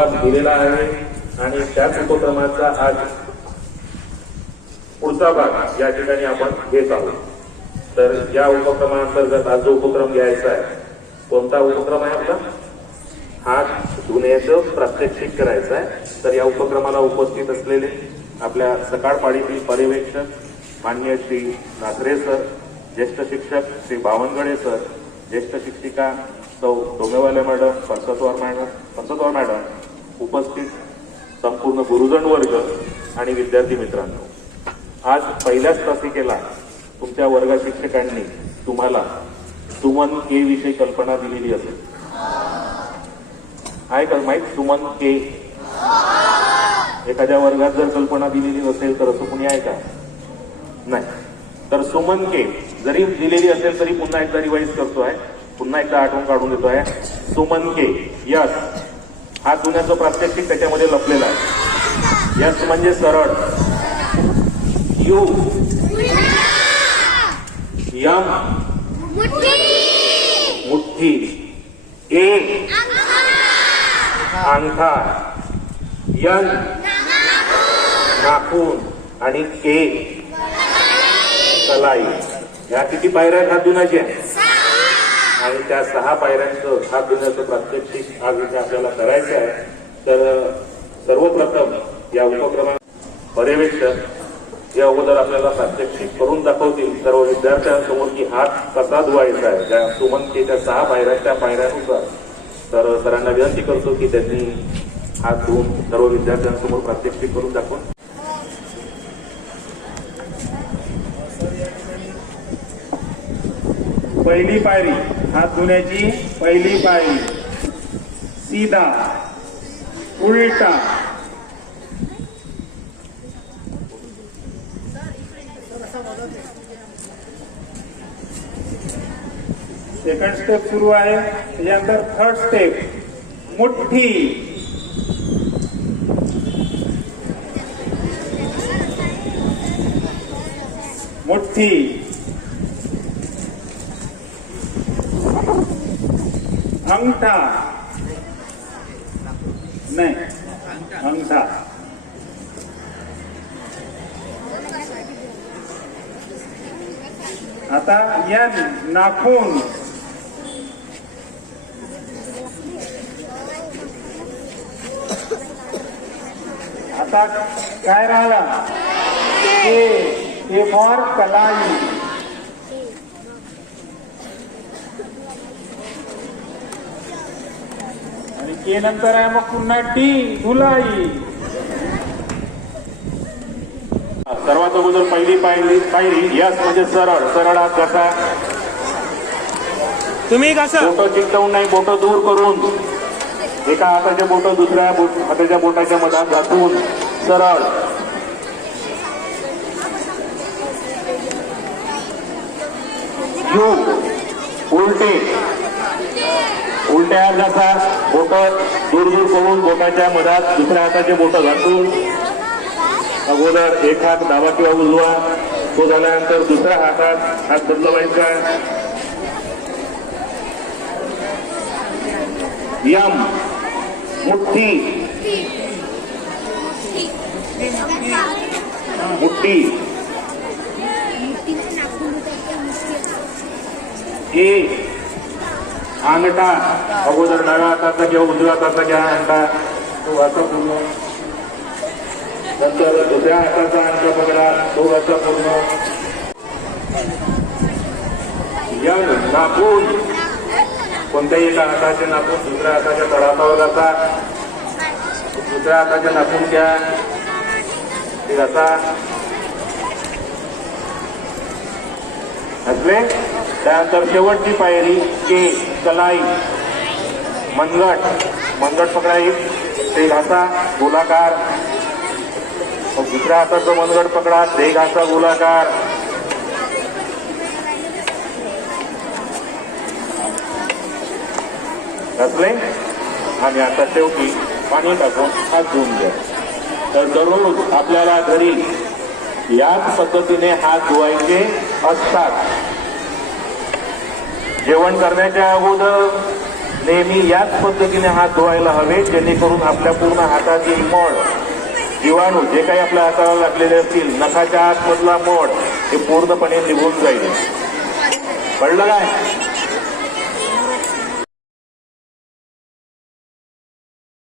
सहभाग दिलेला आहे आणि त्याच उपक्रमाचा आज पुढचा भाग या ठिकाणी आपण घेत आहोत. तर या उपक्रमांतर्गत आज जो उपक्रम घ्यायचा आहे, कोणता उपक्रम आहे आपला? हात धुण्याचं प्रात्यक्षिक करायचं आहे. तर या उपक्रमाला उपस्थित असलेले आपल्या सकाळ पाळीतील पर्यवेक्षक माननीय श्री नाथरे सर, ज्येष्ठ शिक्षक श्री बावनगडे सर, ज्येष्ठ शिक्षिका सौ डोमेवाले मॅडम, पंचतवार मॅडम, उपस्थित संपूर्ण गुरुजन वर्ग आणि विद्यार्थी मित्रांनो, आज पहिल्याच तासिकेला तुमच्या वर्ग शिक्षकांनी तुम्हाला सुमन के विषयी कल्पना दिलेली असेल. आहे का माहित सुमन के? एखाद्या वर्गात जर कल्पना दिलेली नसेल तर असं कुणी आहे का? नाही. तर सुमन के जरी दिलेली असेल तरी पुन्हा एकदा रिवाईज करतोय, पुन्हा एकदा आठवण काढून देतोय. सुमन के, यस, हात धुण्याचं प्रात्यक्षिक त्याच्यामध्ये लपलेलं आहे. यस म्हणजे सरळ, यू, यम मुठ्ठी, ए अंगठा, यन नाखून आणि के कलाई. या किती पायऱ्या आहेत हात धुण्याच्या? आणि त्या 6 पायऱ्यांचं हात धुण्याचं प्रात्यक्षिक आज इथे आपल्याला करायचं आहे. तर सर्वप्रथम या उपक्रमात पर्यवेक्षक या अगोदर आपल्याला प्रात्यक्षिक करून दाखवतील सर्व विद्यार्थ्यांसमोर की हात कसा धुवायचा आहे. त्या सुमन केच्या 6 पायऱ्या, त्या पायऱ्यानुसार तर सरांना विनंती करतो की त्यांनी हात धुवून सर्व विद्यार्थ्यांसमोर प्रात्यक्षिक करून दाखवून. पहिली पायरी, हात धुण्याची पहिली पायरी, सीधा, उलटा. सेकंड स्टेप सुरू आहे. त्याच्यानंतर थर्ड स्टेप, मुठ्ठी, मुठ्ठी, अंगठा, नाही अंगठा, आता या नाखून, आता काय राहिला? ए फॉर कलाई, आणि के नंतर आहे मग पुन्हा टी, धुलाई. सर्वात अगोदर पहिली पायरी यस म्हणजे सरळ. सरळ हात कसा? तुम्ही कसं बोटं चिकटवून नाही, बोटं दूर करून, एका हाताचे बोटं दुसऱ्या हाताच्या बोटाच्या मधात घालून सरळ. यू उलटे, उलट्या हात कसा? बोटं दूर दूर करून बोटाच्या मधात दुसऱ्या हाताचे बोटं घालून अगोदर एक हात डावा किंवा उजवा, तो झाल्यानंतर दुसऱ्या हातात हात बदलवायचा. यम मुठ्ठी, मुठ्ठी, ए अंगठा, अगोदर डाव्या हाताचा किंवा उजव्या हाताचा घ्या अंगठा, तो असा पूर्ण. नंतर दुसऱ्या हाताचा अंगठा पकडा, तो असा पूर्ण. यन नाखून, कोणत्याही एका हाताचे नाखून दुसऱ्या हाताच्या तळहातावर जातात. दुसऱ्या हाताचे नाखून घ्या, ते घासा. असले. त्यानंतर शेवटची पायरी के कलाई, मनगट, मनगट पकडाई, ते घासा गोलाकार. दुसऱ्या हाताचं मनगट पकडा, ते घासा गोलाकार. घासले. आणि आता शेवटी पाणी टाकून हात धुवून घ्या. तर दररोज आपल्याला घरी याच पद्धतीने हात धुवायचे असतात. जेवण करण्याच्या अगोदर, नेहमी याच पद्धतीने हात धुवायला हवे, जेणेकरून आपल्या पूर्ण हाताची मोड, जीवाणू जे काही आपल्या हाताला लागलेले असतील, नखाच्या आतमधला मोड हे पूर्णपणे निघून जाईल. कळलं काय?